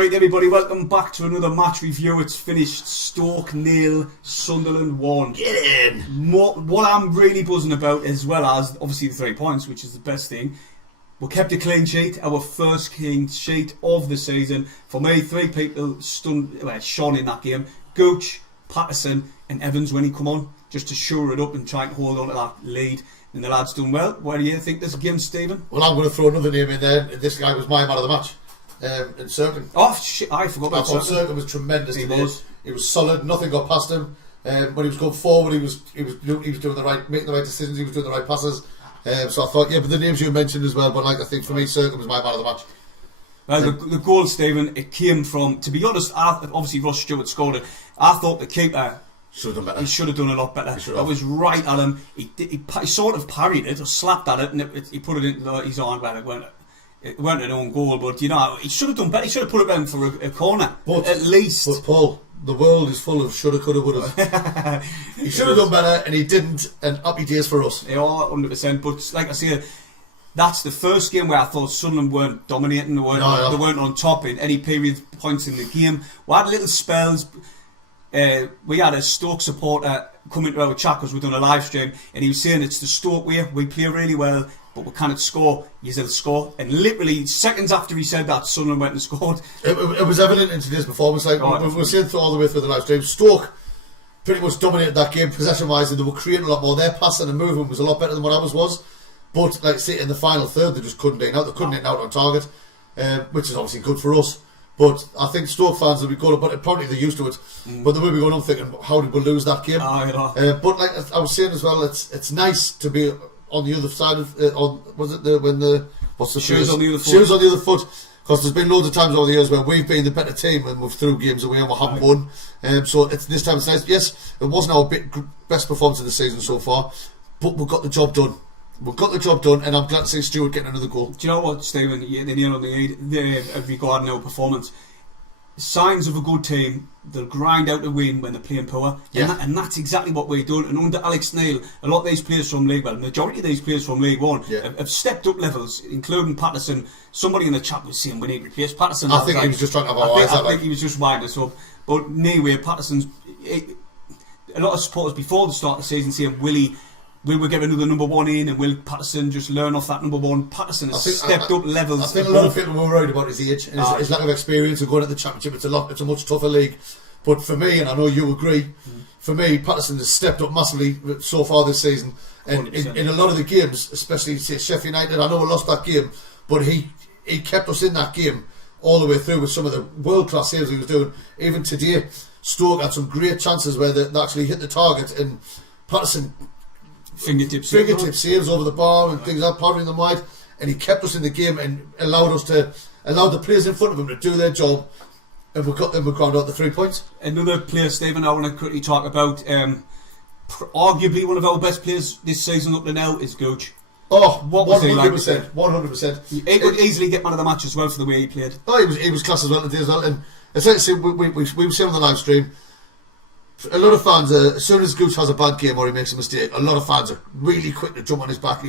Alright everybody, welcome back to another match review. It's finished Stoke 0, Sunderland 1. Get in! What I'm really buzzing about, as well as obviously the 3 points, which is the best thing, we kept a clean sheet, our first clean sheet of the season. For me, 3 people shone in that game. Gooch, Patterson and Evans when he come on, just to shore it up and try and hold on to that lead. And the lads done well. What do you think this game, Stephen? Well, I'm going to throw another name in there. This guy was my man of the match. In Cirkin. Oh shit! I forgot about Cirkin. Cirkin was tremendous. He today. He was solid. Nothing got past him. When he was going forward, he was doing the right, making the right decisions. He was doing the right passes. So I thought, yeah, but the names you mentioned as well. But I think for me, Cirkin was my man of the match. Well, the goal, Stephen, it came from. To be honest, obviously Ross Stewart scored it. I thought the keeper should have done better. He should have done a lot better. That was right at him. He sort of parried it or slapped at it, and he put it into his arm. Well, it weren't an own goal, but you know, he should have done better. He should have put it down for a corner, at least. But Paul, the world is full of shoulda, coulda, woulda. He should have done better, and he didn't. And happy days for us. They are 100%. But like I say, that's the first game where I thought Sunderland weren't dominating. They weren't on top in any period points in the game. We had little spells. We had a Stoke supporter come into our chat because we've done a live stream, and he was saying it's the Stoke way. We play really well, but we cannot score. You'll score. And literally seconds after he said that, Sunderland went and scored. It was evident in today's performance. We were seeing all the way through the live stream. Stoke pretty much dominated that game possession wise, and they were creating a lot more. Their passing and movement was a lot better than what ours was. But like say in the final third, they just couldn't get out. They couldn't get out on target, which is obviously good for us. But I think Stoke fans will be good, but probably they're used to it. But they will be going on thinking, how did we lose that game? But like I was saying as well, it's nice to be on the other side of shoes on the other foot. Shoes on the other foot, because there's been loads of times over the years where we've been the better team and we've threw games away and we haven't won. So this time it's nice. Yes, it wasn't our best performance of the season so far, but we got the job done. We've got the job done, and I'm glad to see Stewart getting another goal. Do you know what, Stephen? The nail on the head regarding our performance. Signs of a good team, they'll grind out the win when they're playing poor. Yeah. And that's exactly what we've done. And under Alex Neil, a lot of these players from League, well, the majority of these players from League One have stepped up levels, including Patterson. Somebody in the chat was saying we need to replace Patterson. I think he was just trying to have our eyes I think he was just winding us up. But anyway, Patterson's... A lot of supporters before the start of the season saying, will we get another number one in, and will Patterson just learn off that number one? Patterson has stepped up levels. I think a lot of people were worried about his age and his lack of experience of going at the Championship. It's a much tougher league. But for me, and I know you agree, for me, Patterson has stepped up massively so far this season. And in a lot of the games, especially say Sheffield United, I know we lost that game, but he kept us in that game all the way through with some of the world-class saves he was doing. Even today, Stoke had some great chances where they actually hit the target, and Patterson... Fingertip saves over the bar and things like that, powering them wide, and he kept us in the game and allowed the players in front of him to do their job, and we ground out the 3 points. Another player, Stephen, I want to quickly talk about, arguably one of our best players this season up to now is Gooch. Oh, what was 100%, 100%. He could easily get man of the match as well for the way he played. Oh, he was class as well today as well, and essentially we were saying on the live stream, a lot of fans, as soon as Gooch has a bad game or he makes a mistake, a lot of fans are really quick to jump on his back.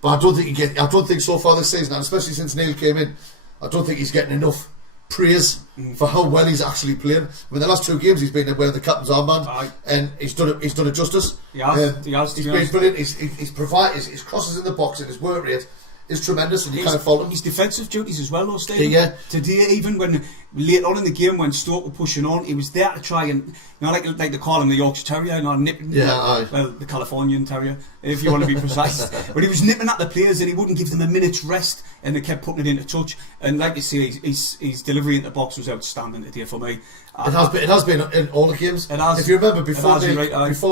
But I don't think so far this season, and especially since Neil came in, I don't think he's getting enough praise for how well he's actually playing. I mean, the last 2 games he's been wearing the captain's armband, and he's done it justice. He has. He's been brilliant. He's provided his crosses in the box and his work rate is tremendous, and you can't fault him. His defensive duties as well, though, Stephen. Yeah. Today, even when late on in the game when Stoke were pushing on, he was there to try and, like they call him the Yorkshire Terrier, nipping. Well, the Californian Terrier, if you want to be precise. But he was nipping at the players, and he wouldn't give them a minute's rest, and they kept putting it into touch. And like you say, his delivery into the box was outstanding today for me. It has been in all the games. It has. If you remember before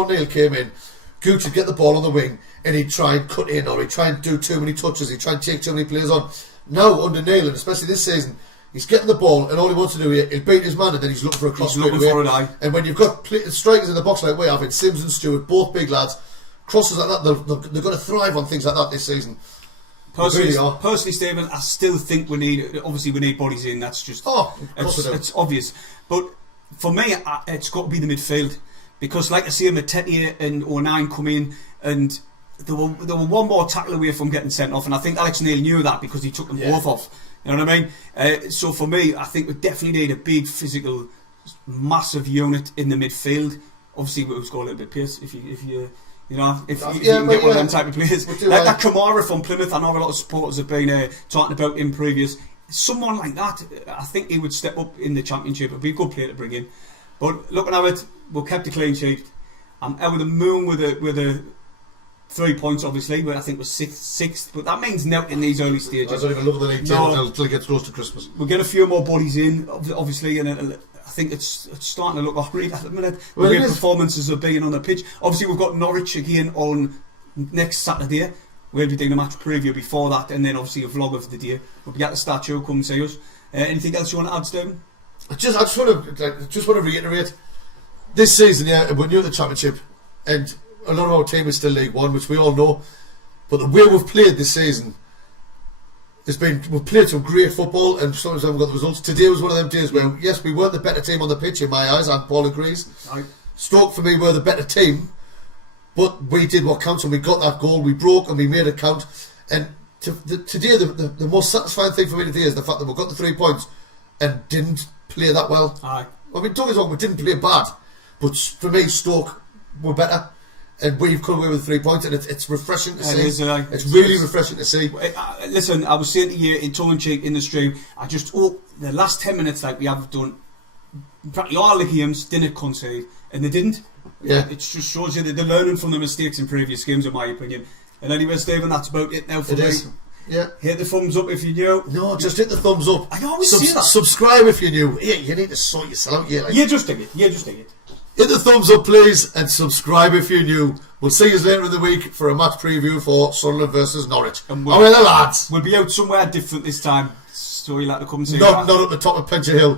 Neil came in, Gooch would get the ball on the wing and he'd try and cut in, or he'd try and do too many touches, he'd try and take too many players on. Now under Neil, and especially this season, he's getting the ball and all he wants to do is beat his man, and then he's looking for a cross straight away. And when you've got strikers in the box like we have, it's Sims and Stewart, both big lads, crosses like that, they're going to thrive on things like that this season. Personally, Stephen, I still think we need bodies in. That's just it's obvious. But for me, it's got to be the midfield. Because, like I say, Murtagh and O'Nien come in, and they were one more tackle away from getting sent off, and I think Alex Neil knew that because he took them both off. You know what I mean? So for me, I think we definitely need a big physical, massive unit in the midfield. Obviously, we score a little bit pace if you can get one of them type of players. Like that Kamara from Plymouth, I know a lot of supporters have been talking about in previous. Someone like that, I think he would step up in the Championship. It'd be a good player to bring in. But looking at it, we kept a clean sheet. I'm out of the moon with a 3 points, obviously, but I think we're sixth. But that means now in these early stages. I don't even look at the league table until it gets close to Christmas. We'll get a few more bodies in, obviously, and I think it's starting to look alright at the minute. The way performances are being on the pitch. Obviously, we've got Norwich again on next Saturday. We'll be doing a match preview before that, and then obviously a vlog of the day. We'll be at the statue. Come and see us. Anything else you want to add, Stephen? I just want to reiterate. This season, we're new at the Championship, and a lot of our team is still League One, which we all know. But the way we've played this season has been, we've played some great football, and sometimes haven't got the results. Today was one of them days where, yes, we weren't the better team on the pitch in my eyes, and Paul agrees. Stoke, for me, were the better team, but we did what counts, and we got that goal, we broke, and we made it count. And today, the most satisfying thing for me today is the fact that we got the 3 points and didn't play that well. I mean, don't get me wrong, we didn't play bad, but for me, Stoke were better. And we've come away with 3 points, and it's refreshing to see. It's really refreshing to see. Listen, I was saying to you in tongue-in-cheek in the stream, the last 10 minutes like we have done, practically all the games didn't concede, and they didn't. Yeah. It just shows you that they're learning from the mistakes in previous games, in my opinion. And anyway, Stephen, that's about it now for me. Yeah. Hit the thumbs up if you're new. No, just hit the thumbs up. I always say that. Subscribe if you're new. Yeah, you need to sort yourself out. You just dig it. Hit the thumbs up, please, and subscribe if you're new. We'll see you later in the week for a match preview for Sunderland versus Norwich. And we're the lads. We'll be out somewhere different this time, so you'll have to come and see Not at the top of Pencher Hill.